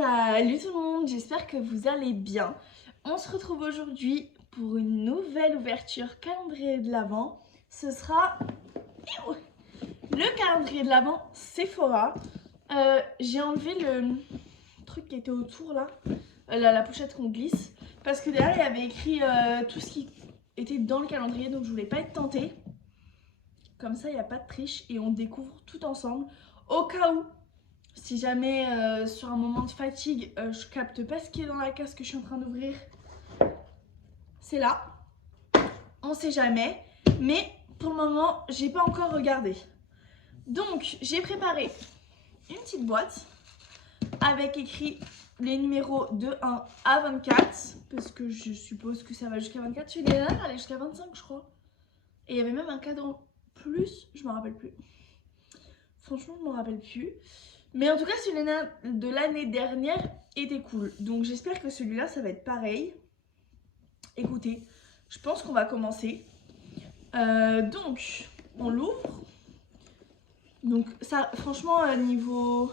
Salut tout le monde, j'espère que vous allez bien. On se retrouve aujourd'hui pour une nouvelle ouverture calendrier de l'Avent. Ce sera le calendrier de l'Avent Sephora. J'ai enlevé le truc qui était autour là, la pochette qu'on glisse, parce que derrière il y avait écrit tout ce qui était dans le calendrier, donc je voulais pas être tentée. Comme ça il n'y a pas de triche et on découvre tout ensemble au cas où. Si jamais sur un moment de fatigue, je capte pas ce qui est dans la case que je suis en train d'ouvrir, c'est là. On sait jamais. Mais pour le moment, j'ai pas encore regardé. Donc, j'ai préparé une petite boîte avec écrit les numéros de 1 à 24. Parce que je suppose que ça va jusqu'à 24. Celui-là, elle allait jusqu'à 25, je crois. Et il y avait même un cadre en plus. Je me rappelle plus. Franchement, je me rappelle plus. Mais en tout cas, celui-là de l'année dernière était cool. Donc j'espère que celui-là, ça va être pareil. Écoutez, je pense qu'on va commencer. Donc, on l'ouvre. Donc ça, franchement, niveau...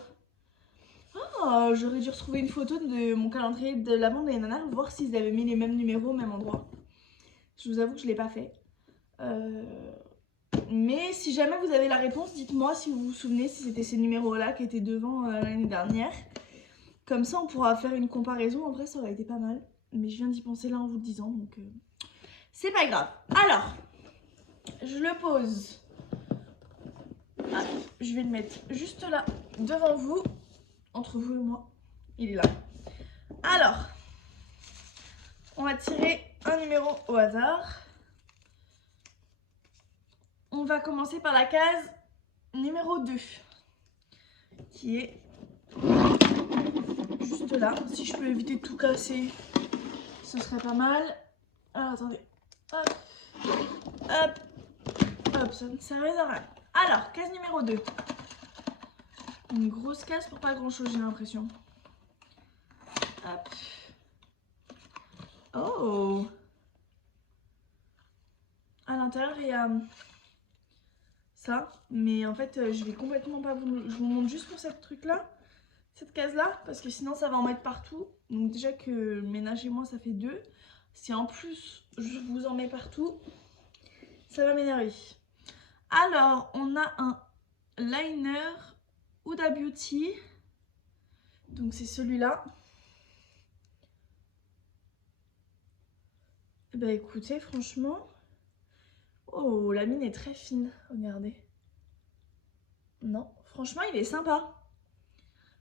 Oh, j'aurais dû retrouver une photo de mon calendrier de l'Avent des nanas, voir s'ils avaient mis les mêmes numéros au même endroit. Je vous avoue que je ne l'ai pas fait. Mais si jamais vous avez la réponse, dites-moi si vous vous souvenez si c'était ces numéros-là qui étaient devant l'année dernière. Comme ça, on pourra faire une comparaison. En vrai, ça aurait été pas mal. Mais je viens d'y penser là en vous le disant, donc c'est pas grave. Alors, je le pose. Ah, je vais le mettre juste là, devant vous, entre vous et moi. Il est là. Alors, on va tirer un numéro au hasard. On va commencer par la case numéro 2, qui est juste là. Si je peux éviter de tout casser, ce serait pas mal. Alors, attendez. Hop, hop, hop, ça ne sert à rien. Alors, case numéro 2. Une grosse case pour pas grand chose, j'ai l'impression. Hop. Oh! À l'intérieur, il y a ça. Mais en fait, je vais complètement pas vous... Je vous montre juste pour cette truc-là. Cette case-là. Parce que sinon, ça va en mettre partout. Donc déjà que ménagez-moi, ça fait 2. Si en plus, je vous en mets partout, ça va m'énerver. Alors, on a un liner Huda Beauty. Donc c'est celui-là. Bah écoutez, franchement... Oh, la mine est très fine, regardez. Non, franchement, il est sympa.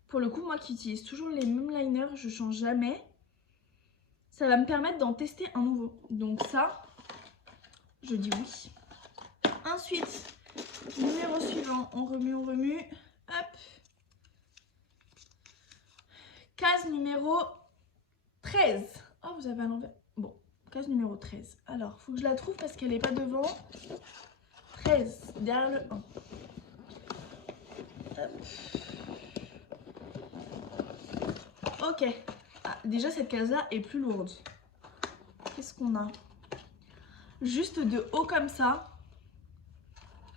Pour le coup, moi qui utilise toujours les mêmes liners, je change jamais. Ça va me permettre d'en tester un nouveau. Donc ça, je dis oui. Ensuite, numéro suivant, on remue, on remue. Hop. Case numéro 13. Oh, vous avez à l'envers. Bon, case numéro 13. Alors, faut que je la trouve parce qu'elle n'est pas devant. 13, derrière le 1. Ok. Ah, déjà, cette case-là est plus lourde. Qu'est-ce qu'on a? Juste de haut comme ça.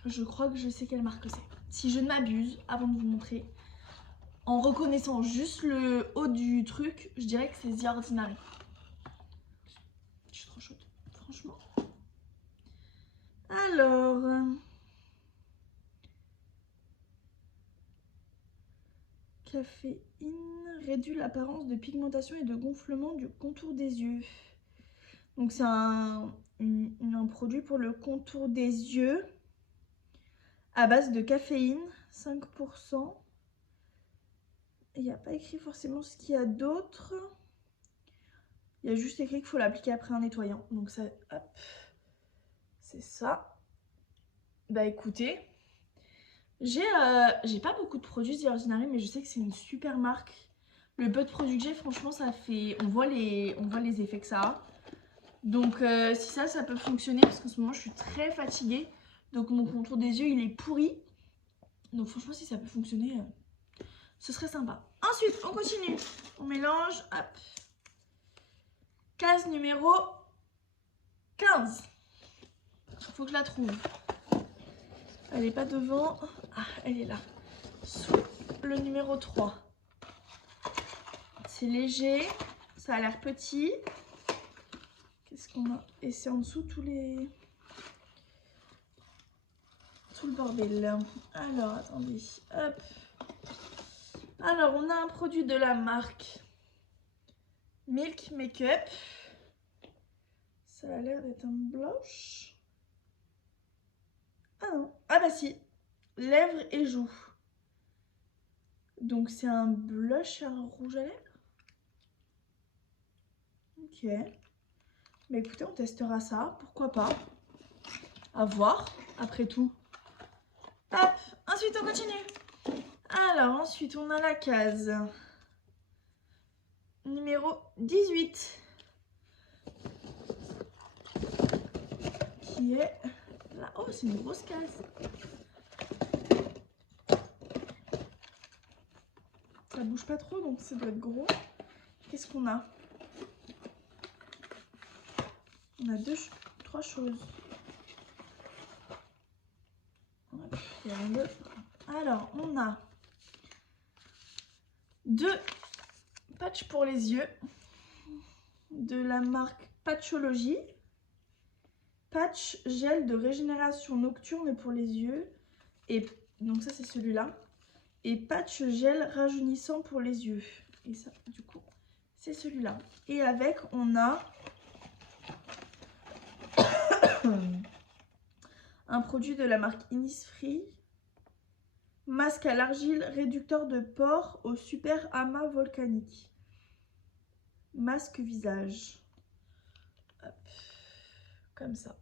Je crois que je sais quelle marque c'est. Si je ne m'abuse, avant de vous montrer, en reconnaissant juste le haut du truc, je dirais que c'est The Ordinary. Je suis trop chaude, franchement. Alors... Caféine réduit l'apparence de pigmentation et de gonflement du contour des yeux. Donc c'est un produit pour le contour des yeux à base de caféine, 5%. Il n'y a pas écrit forcément ce qu'il y a d'autre. Il y a juste écrit qu'il faut l'appliquer après un nettoyant. Donc ça, hop, c'est ça. Bah écoutez, j'ai pas beaucoup de produits The Ordinary, mais je sais que c'est une super marque. Le peu de produits que j'ai, franchement, ça fait... On voit les effets que ça a. Donc si ça peut fonctionner, parce qu'en ce moment, je suis très fatiguée. Donc mon contour des yeux, il est pourri. Donc franchement, si ça peut fonctionner, ce serait sympa. Ensuite, on continue. On mélange, hop. Case numéro 15. Faut que je la trouve. Elle est pas devant. Ah, elle est là. Sous le numéro 3. c'est léger, ça a l'air petit. Qu'est-ce qu'on a? Et c'est en dessous tout le bordel. Alors, attendez, hop. Alors, on a un produit de la marque Milk Makeup. Ça a l'air d'être un blush. Ah non, ah bah si, lèvres et joues. Donc c'est un blush à rouge à lèvres. Ok. Mais écoutez, on testera ça, pourquoi pas. À voir, après tout. Hop, ensuite on continue. Alors, ensuite on a la case numéro 18. Qui est là. Oh, c'est une grosse case. Ça bouge pas trop, donc ça doit être gros. Qu'est-ce qu'on a? On a trois choses. Il y a rien d'autre. Alors, on a 2 patchs pour les yeux de la marque Patchology. Patch gel de régénération nocturne pour les yeux. Et donc ça, c'est celui-là. Et patch gel rajeunissant pour les yeux. Et ça, du coup, c'est celui-là. Et avec, on a un produit de la marque Innisfree. Masque à l'argile réducteur de pores au super amas volcanique. Masque visage. Hop. Comme ça.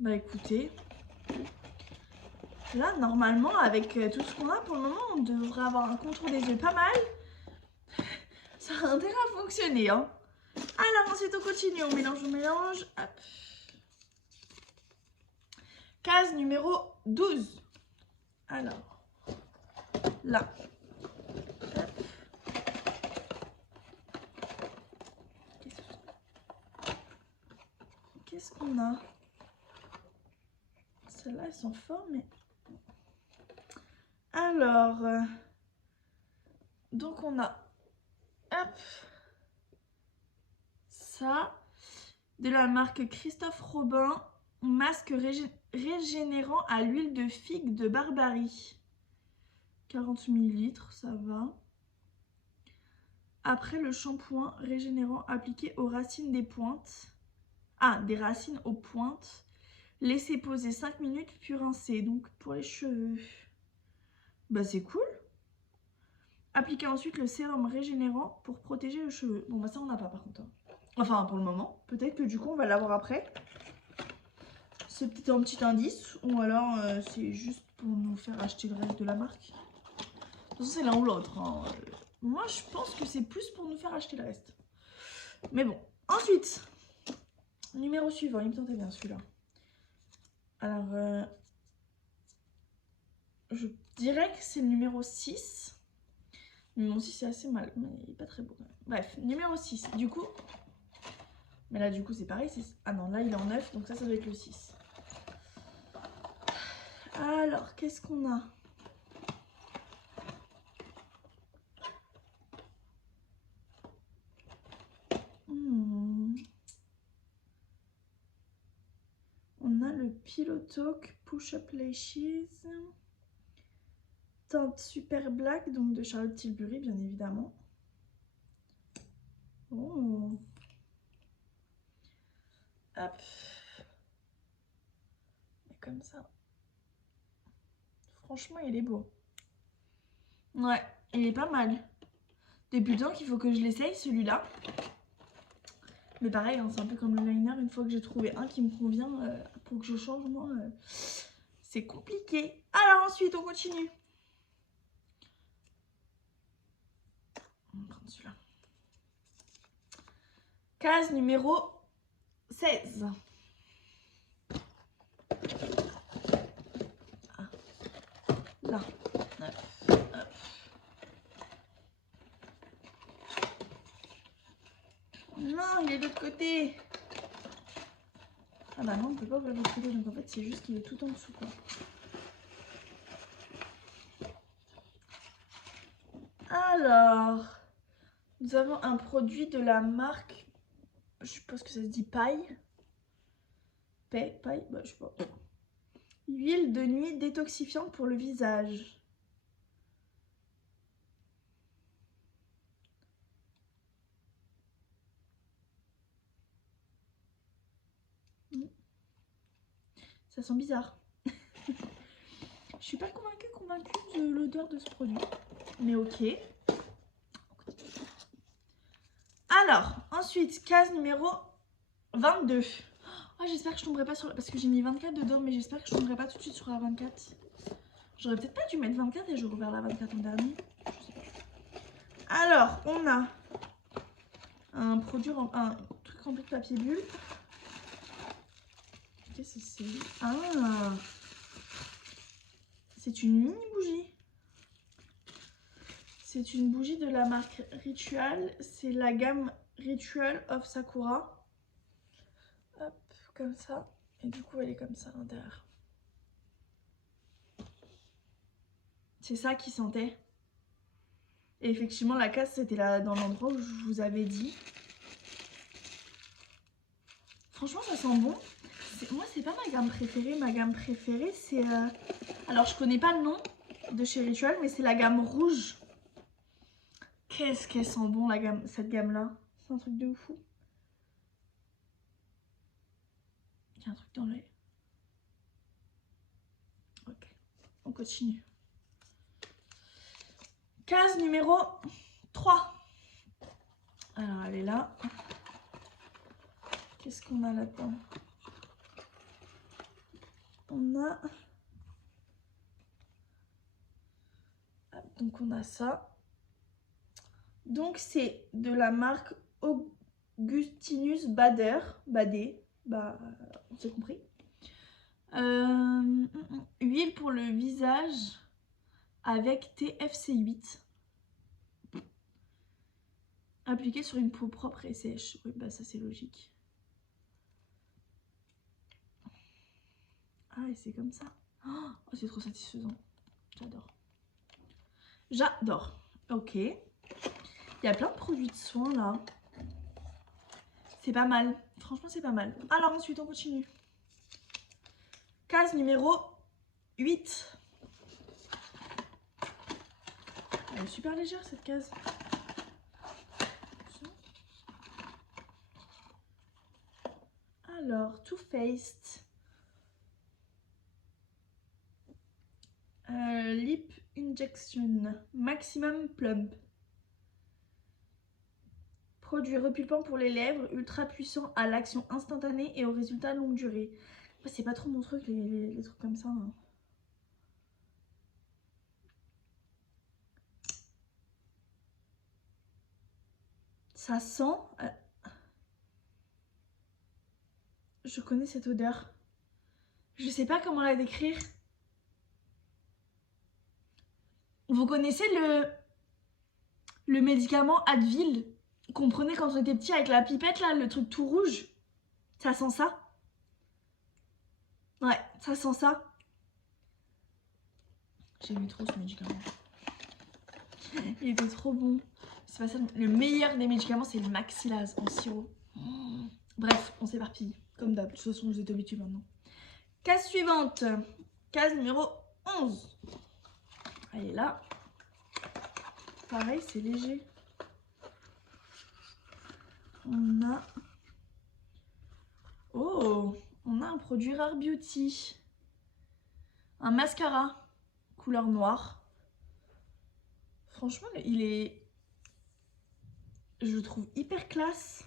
Bah écoutez, là normalement avec tout ce qu'on a pour le moment, on devrait avoir un contour des yeux pas mal. Ça a intérêt à fonctionner, hein. Alors ensuite on continue, on mélange. Hop. Case numéro 12. Alors, là. Qu'est-ce qu'on a? Celles-là, elles sont fortes, mais... Alors, donc on a, hop, ça, de la marque Christophe Robin, masque régénérant à l'huile de figue de Barbarie. 40 ml, ça va. Après le shampoing régénérant appliqué aux racines des pointes. Ah, des racines aux pointes. Laissez poser 5 minutes puis rincer. Donc pour les cheveux. Bah c'est cool. Appliquez ensuite le sérum régénérant pour protéger le cheveu. Bon bah ça on n'a pas par contre. Enfin pour le moment. Peut-être que du coup on va l'avoir après. C'est peut-être un petit indice. Ou alors c'est juste pour nous faire acheter le reste de la marque. De toute façon c'est l'un ou l'autre. Hein. Moi je pense que c'est plus pour nous faire acheter le reste. Mais bon. Ensuite. Numéro suivant. Il me tentait bien celui-là. Alors je dirais que c'est le numéro 6. Numéro 6 c'est assez mal, mais il n'est pas très beau quand même. Bref, numéro 6, du coup. Mais là, du coup, c'est pareil. Ah non, là, il est en 9, donc ça doit être le 6. Alors, qu'est-ce qu'on a? On a le Pillow Talk Push-Up Lashes. Teinte Super Black, donc de Charlotte Tilbury, bien évidemment. Oh. Hop. Et comme ça. Franchement, il est beau. Ouais, il est pas mal. Débutant qu'il faut que je l'essaye, celui-là. Mais pareil, hein, c'est un peu comme le liner. Une fois que j'ai trouvé un qui me convient, pour que je change, moi, c'est compliqué. Alors ensuite, on continue. On va prendre celui-là. Case numéro 16. Ah. Là. Hop. Non, il est de l'autre côté. Ah bah non, on peut pas ouvrir de l'autre côté. Donc en fait, c'est juste qu'il est tout en dessous, quoi. Alors, nous avons un produit de la marque, je suppose que ça se dit paille. Paille, bah, je sais pas. Huile de nuit détoxifiante pour le visage. Ça sent bizarre. Je suis pas convaincue de l'odeur de ce produit. Mais ok. Alors, ensuite, case numéro 22. Oh, j'espère que je tomberai pas sur la... Parce que j'ai mis 24 dedans, mais j'espère que je tomberai pas tout de suite sur la 24. J'aurais peut-être pas dû mettre 24 et j'aurais ouvert la 24 en dernier. Je sais pas. Alors, on a un produit, un truc rempli de papier bulle. Qu'est-ce que c'est? Ah, c'est une mini bougie. C'est une bougie de la marque Ritual. C'est la gamme Ritual of Sakura. Hop, comme ça. Et du coup, elle est comme ça à l'intérieur. C'est ça qui sentait. Et effectivement, la casse, c'était là dans l'endroit où je vous avais dit. Franchement, ça sent bon. Moi, c'est pas ma gamme préférée. Ma gamme préférée, c'est... Alors, je connais pas le nom de chez Ritual, mais c'est la gamme rouge. Qu'est-ce qu'elle sent bon, cette gamme-là. C'est un truc de fou. Il y a un truc dans l'œil. Ok, on continue. Case numéro 3. Alors, elle est là. Qu'est-ce qu'on a là-dedans? On a... Donc, on a ça. Donc, c'est de la marque Augustinus Bader. Badé. Bah, on s'est compris. Huile pour le visage avec TFC8. Appliqué sur une peau propre et sèche. Oui, bah ça c'est logique. Ah, et c'est comme ça. Oh, c'est trop satisfaisant. J'adore. J'adore. Ok. Il y a plein de produits de soins là. C'est pas mal. Franchement, c'est pas mal. Alors ensuite, on continue. Case numéro 8. Elle est super légère cette case. Alors, Too Faced. Lip Injection. Maximum Plump. Produit repulpant pour les lèvres, ultra puissant à l'action instantanée et au résultat longue durée. C'est pas trop mon truc, les trucs comme ça. Hein. Ça sent... Je connais cette odeur. Je sais pas comment la décrire. Vous connaissez le médicament Advil qu'on prenait quand on était petit avec la pipette là, le truc tout rouge? Ça sent ça? Ouais, ça sent ça. J'aimais trop ce médicament. Il était trop bon. C'est pas ça. Le meilleur des médicaments, c'est le Maxilaz en sirop. Bref, on s'éparpille. Comme d'hab. De toute façon, vous êtes habitués maintenant. Case suivante. Case numéro 11. Elle est là. Pareil, c'est léger. On a... Oh, on a un produit Rare Beauty. Un mascara couleur noire. Franchement, il est... Je le trouve hyper classe.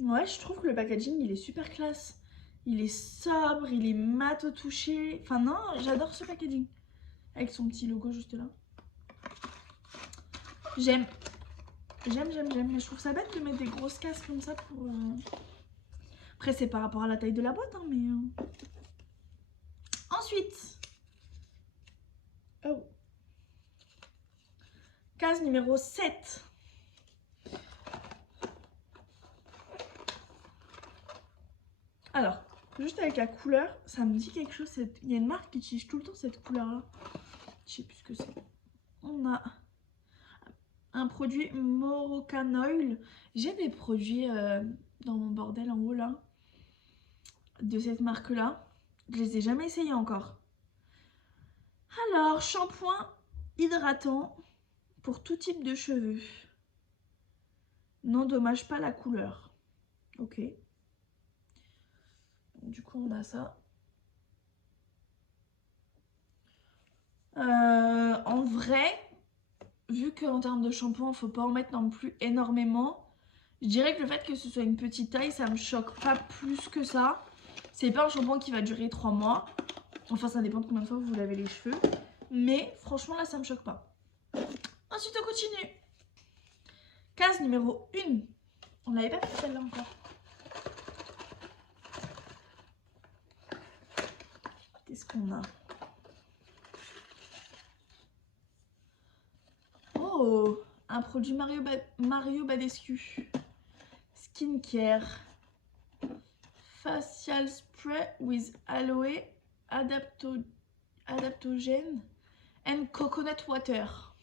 Ouais, je trouve que le packaging, il est super classe. Il est sobre, il est mat au toucher. Enfin non, j'adore ce packaging. Avec son petit logo juste là. J'aime. J'aime. Mais je trouve ça bête de mettre des grosses cases comme ça pour... Après, c'est par rapport à la taille de la boîte, hein, mais... Ensuite. Oh. Case numéro 7. Alors, juste avec la couleur, ça me dit quelque chose. Il y a une marque qui utilise tout le temps cette couleur-là. Je sais plus ce que c'est. On a un produit Moroccan Oil. J'ai des produits dans mon bordel en haut là, de cette marque-là. Je les ai jamais essayés encore. Alors, shampoing hydratant pour tout type de cheveux. N'endommage pas la couleur. Ok. Du coup, on a ça. En vrai, vu qu'en termes de shampoing, faut pas en mettre non plus énormément, je dirais que le fait que ce soit une petite taille, ça me choque pas plus que ça. C'est pas un shampoing qui va durer 3 mois. Enfin, ça dépend de combien de fois vous lavez les cheveux. Mais franchement, là, ça me choque pas. Ensuite, on continue. Case numéro 1. On l'avait pas fait celle-là encore. Qu'est-ce qu'on a? Oh, un produit Mario Badescu. Skincare. Facial spray with aloe, adaptogène and coconut water.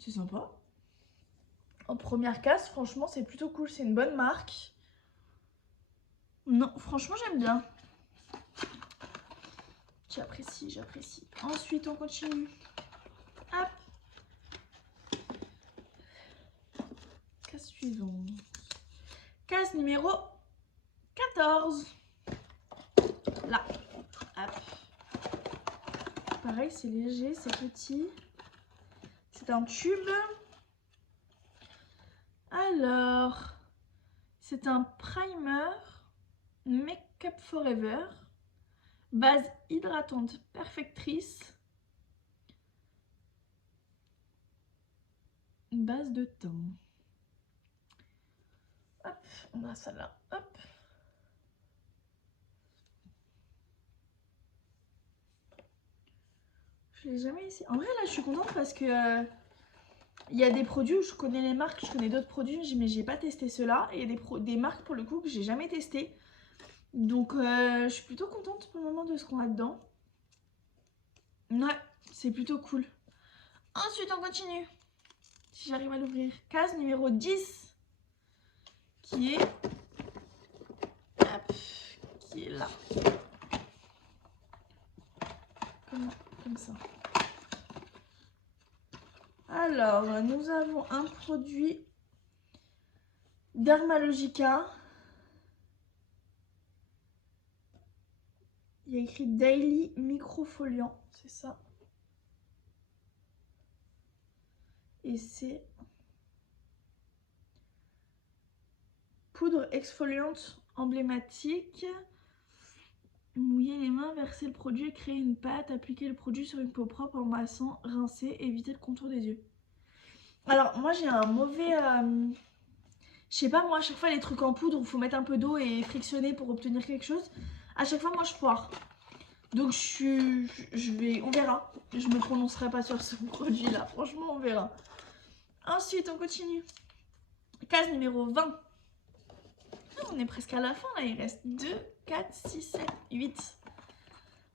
C'est sympa. En première case, franchement, c'est plutôt cool. C'est une bonne marque. Non, franchement, j'aime bien. J'apprécie, j'apprécie. Ensuite, on continue. Hop. Case suivante. Case numéro 14. Là. Hop. Pareil, c'est léger, c'est petit. C'est un tube. Alors, c'est un primer Make Up Forever. Base hydratante perfectrice. Base de teint. Hop, on a ça là. Hop. Je l'ai jamais essayé. En vrai, là, je suis contente parce que il y a des produits où je connais les marques, je connais d'autres produits, mais j'ai pas testé ceux-là. Et il y a des marques pour le coup que j'ai jamais testé. Donc, je suis plutôt contente pour le moment de ce qu'on a dedans. Ouais, c'est plutôt cool. Ensuite, on continue. Si j'arrive à l'ouvrir. Case numéro 10. Qui est... Hop, qui est là. Comme ça. Alors, nous avons un produit Dermalogica. Il y a écrit Daily Microfoliant, c'est ça. Et c'est poudre exfoliante emblématique. Mouiller les mains, verser le produit, créer une pâte, appliquer le produit sur une peau propre en massant, rincer, éviter le contour des yeux. Alors, moi j'ai un mauvais... Je sais pas, moi à chaque fois les trucs en poudre où il faut mettre un peu d'eau et frictionner pour obtenir quelque chose, à chaque fois moi je foire. Donc on verra. Je me prononcerai pas sur ce produit là, franchement on verra. Ensuite on continue. Case numéro 20. On est presque à la fin là, il reste 2, 4, 6, 7, 8.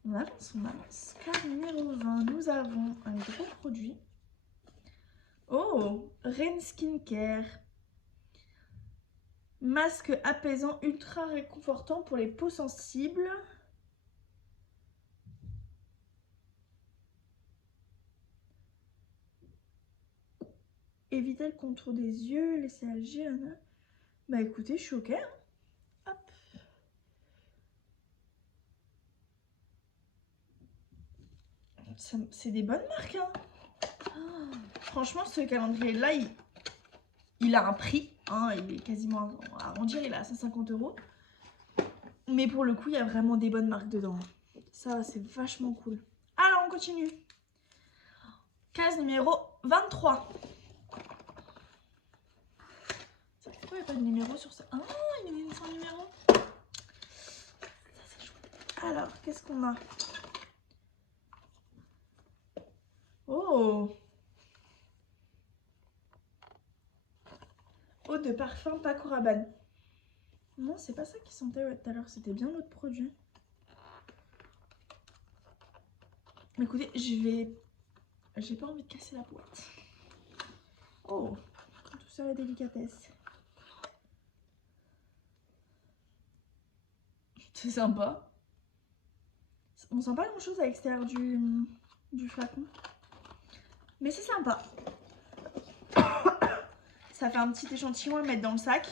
On avance, on avance. Case numéro 20, nous avons un gros produit. Oh, Rain Skincare. Masque apaisant ultra réconfortant pour les peaux sensibles. Éviter le contour des yeux, laisser agir. Bah écoutez, je suis ok. Hop. C'est des bonnes marques. Hein. Oh, franchement, ce calendrier-là, il a un prix. Hein, il est quasiment à arrondir, il est à 150 €. Mais pour le coup, il y a vraiment des bonnes marques dedans. Ça, c'est vachement cool. Alors, on continue. Case numéro 23. Pourquoi il n'y a pas de numéro sur ça? Ah, il y a son numéro. Ça, c'est chouette. Alors, qu'est-ce qu'on a? Oh! Eau de parfum Paco Rabanne. Non, c'est pas ça qui sentait tout à l'heure, c'était bien l'autre produit. Écoutez, j'ai pas envie de casser la boîte. Oh, tout ça la délicatesse. C'est sympa. On sent pas grand chose à l'extérieur du flacon. Mais c'est sympa. Ça fait un petit échantillon à mettre dans le sac.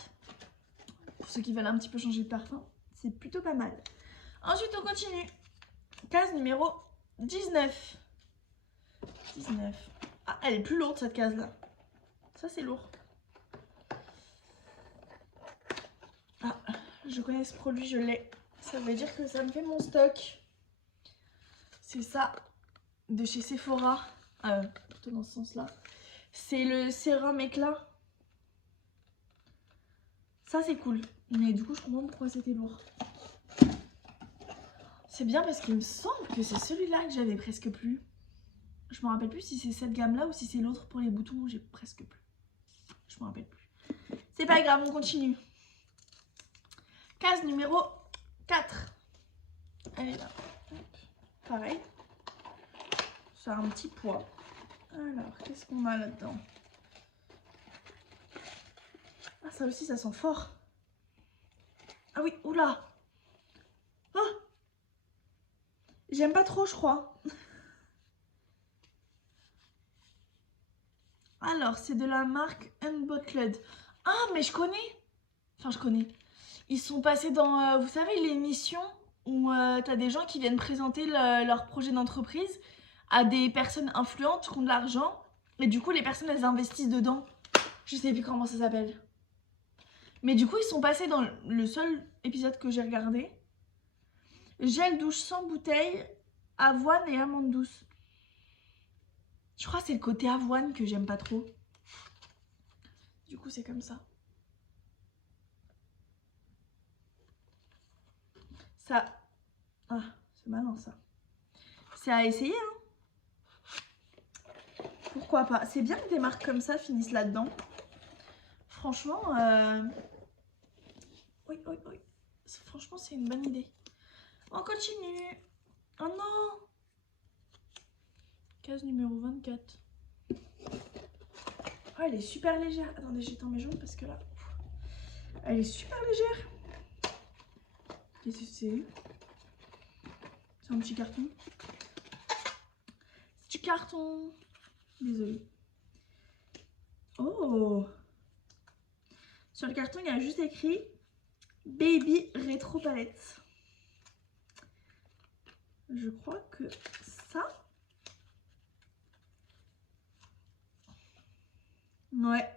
Pour ceux qui veulent un petit peu changer de parfum, c'est plutôt pas mal. Ensuite, on continue. Case numéro 19. 19. Ah, elle est plus lourde cette case-là. Ça, c'est lourd. Ah, je connais ce produit, je l'ai. Ça veut dire que ça me fait mon stock. C'est ça, de chez Sephora. Plutôt dans ce sens-là. C'est le sérum éclat. Ça, c'est cool. Mais du coup, je comprends pourquoi c'était lourd. C'est bien parce qu'il me semble que c'est celui-là que j'avais presque plus. Je me rappelle plus si c'est cette gamme-là ou si c'est l'autre pour les boutons où j'ai presque plus. Je me rappelle plus. C'est pas grave, on continue. Case numéro 4. Elle est là. Pareil. Ça a un petit poids. Alors, qu'est-ce qu'on a là-dedans? Ah, ça aussi, ça sent fort. Ah oui, oula. Oh, j'aime pas trop, je crois. Alors, c'est de la marque Unbottled. Ah, mais je connais. Enfin, je connais. Ils sont passés dans, vous savez, l'émission où t'as des gens qui viennent présenter leur projet d'entreprise à des personnes influentes qui ont de l'argent. Et du coup, les personnes, elles investissent dedans. Je sais plus comment ça s'appelle. Mais du coup, ils sont passés dans le seul épisode que j'ai regardé. Gel douche sans bouteille, avoine et amande douce. Je crois que c'est le côté avoine que j'aime pas trop. Du coup, c'est comme ça. Ça... Ah, c'est malin ça. C'est à essayer, hein. Pourquoi pas. C'est bien que des marques comme ça finissent là-dedans. Franchement, oui, oui, oui. Franchement, c'est une bonne idée. On continue. Oh non. Case numéro 24. Oh, elle est super légère. Attendez, j'étends mes jambes parce que là... Elle est super légère. Qu'est-ce que c'est? C'est un petit carton. Petit carton. Désolée. Oh. Sur le carton, il y a juste écrit Baby Rétro Palette. Je crois que ça... Ouais.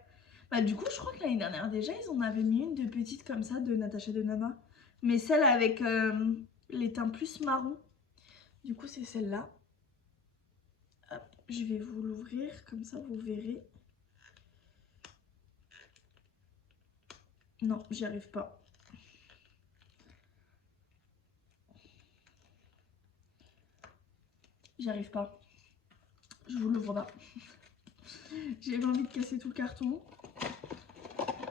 Bah du coup, je crois que l'année dernière déjà, ils en avaient mis une de petite comme ça de Natacha de Nana. Mais celle avec les teints plus marron. Du coup, c'est celle-là. Hop, je vais vous l'ouvrir, comme ça vous verrez. Non, j'y arrive pas. J'y arrive pas. Je vous l'ouvre pas. J'ai envie de casser tout le carton.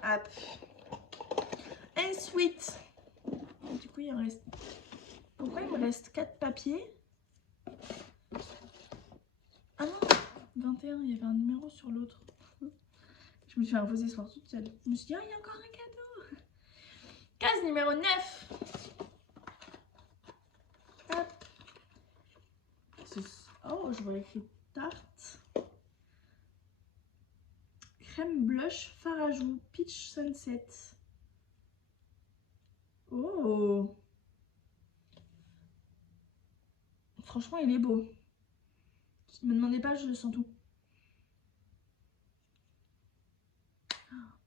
Hop. Ensuite. Du coup, il en reste... Pourquoi il me reste 4 papiers? Ah non, 21, il y avait un numéro sur l'autre. Je me suis imposée ce soir toute seule. Je me suis dit, oh, il y a encore un cadeau. Case numéro 9. Hop. Oh, je vois écrit tarte. Crème blush Farajou Peach Sunset. Oh. Franchement, il est beau. Ne me demandez pas, je sens tout.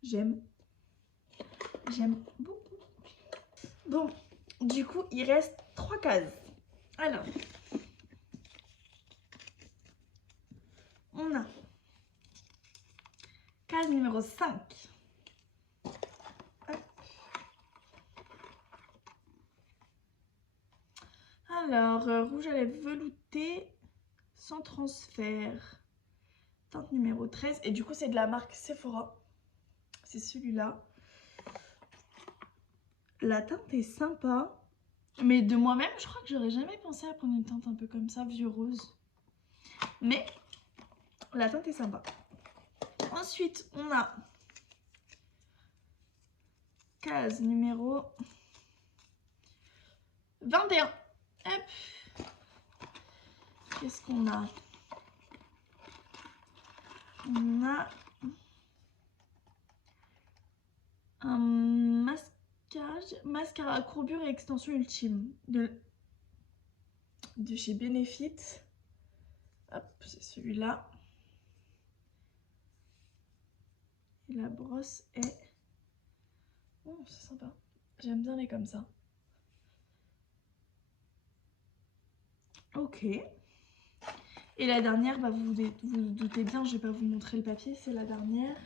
J'aime. J'aime beaucoup. Bon, du coup, il reste 3 cases. Alors, on a case numéro 5. Hop. Alors, rouge à lèvres velouté sans transfert. Teinte numéro 13. Et du coup, c'est de la marque Sephora. C'est celui-là. La teinte est sympa. Mais de moi-même, je crois que j'aurais jamais pensé à prendre une teinte un peu comme ça, vieux rose. Mais la teinte est sympa. Ensuite, on a case numéro 21. Hop. Qu'est-ce qu'on a? On a un mascara courbure et extension ultime de chez Benefit. Hop, c'est celui-là. Et la brosse est... Oh, c'est sympa. J'aime bien les comme ça. Ok. Et la dernière, bah vous doutez bien, je vais pas vous montrer le papier, c'est la dernière.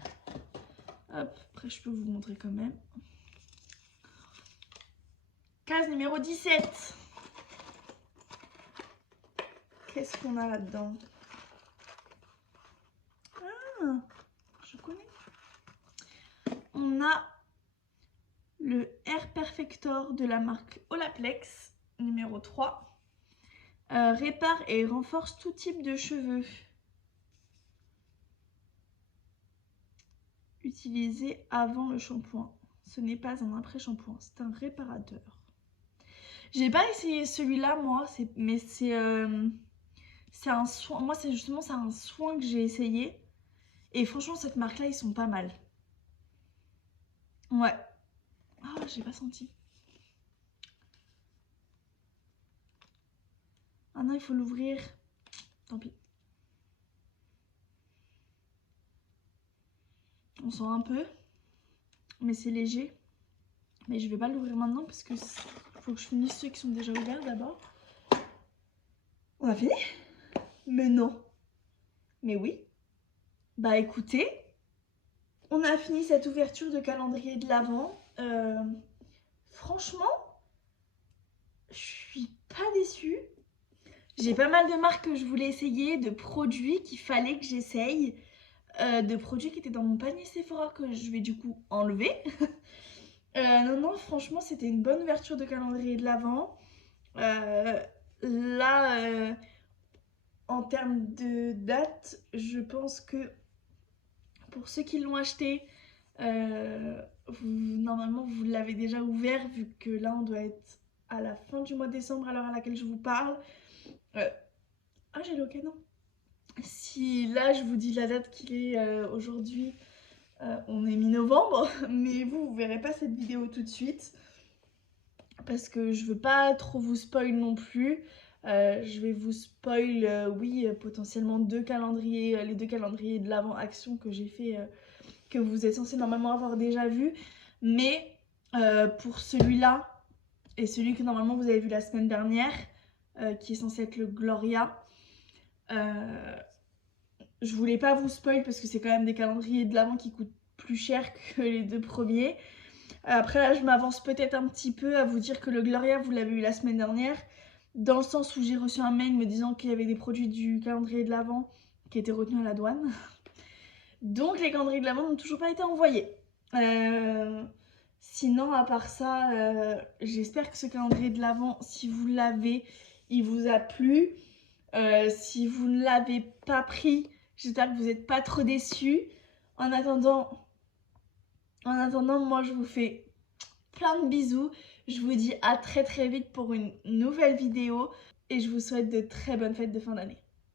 Hop, après je peux vous montrer quand même. Case numéro 17. Qu'est-ce qu'on a là-dedans? Ah, je connais. On a le Air Perfector de la marque Olaplex, numéro 3. Répare et renforce tout type de cheveux. Utilisé avant le shampoing. Ce n'est pas un après-shampoing, c'est un réparateur. J'ai pas essayé celui-là moi, mais c'est un soin. Moi c'est justement un soin que j'ai essayé. Et franchement cette marque-là ils sont pas mal. Ouais. Ah j'ai pas senti. Ah non il faut l'ouvrir. Tant pis. On sent un peu. Mais c'est léger. Mais je vais pas l'ouvrir maintenant parce que faut que je finisse ceux qui sont déjà ouverts d'abord. On a fini? Mais non. Mais oui. Bah écoutez, on a fini cette ouverture de calendrier de l'Avent. Franchement, je suis pas déçue. J'ai pas mal de marques que je voulais essayer, de produits qu'il fallait que j'essaye, de produits qui étaient dans mon panier Sephora que je vais du coup enlever. Non, franchement, c'était une bonne ouverture de calendrier de l'Avent. Là, en termes de date, je pense que pour ceux qui l'ont acheté, normalement vous l'avez déjà ouvert vu que là on doit être à la fin du mois de décembre à l'heure à laquelle je vous parle. Ah j'ai le canon. Si là je vous dis la date qu'il est aujourd'hui, on est mi-novembre, mais vous verrez pas cette vidéo tout de suite parce que je veux pas trop vous spoil non plus. Je vais vous spoil, oui, potentiellement les deux calendriers de l'Avent Action que j'ai fait, que vous êtes censé normalement avoir déjà vu. Mais pour celui-là et celui que normalement vous avez vu la semaine dernière, qui est censé être le Gloria, je voulais pas vous spoil parce que c'est quand même des calendriers de l'Avent qui coûtent plus cher que les deux premiers. Après là je m'avance peut-être un petit peu à vous dire que le Gloria vous l'avez eu la semaine dernière, dans le sens où j'ai reçu un mail me disant qu'il y avait des produits du calendrier de l'Avent qui étaient retenus à la douane. Donc les calendriers de l'Avent n'ont toujours pas été envoyés. Sinon à part ça, j'espère que ce calendrier de l'Avent, si vous l'avez, il vous a plu. Si vous ne l'avez pas pris, j'espère que vous n'êtes pas trop déçus. En attendant, moi je vous fais plein de bisous. Je vous dis à très vite pour une nouvelle vidéo et je vous souhaite de très bonnes fêtes de fin d'année.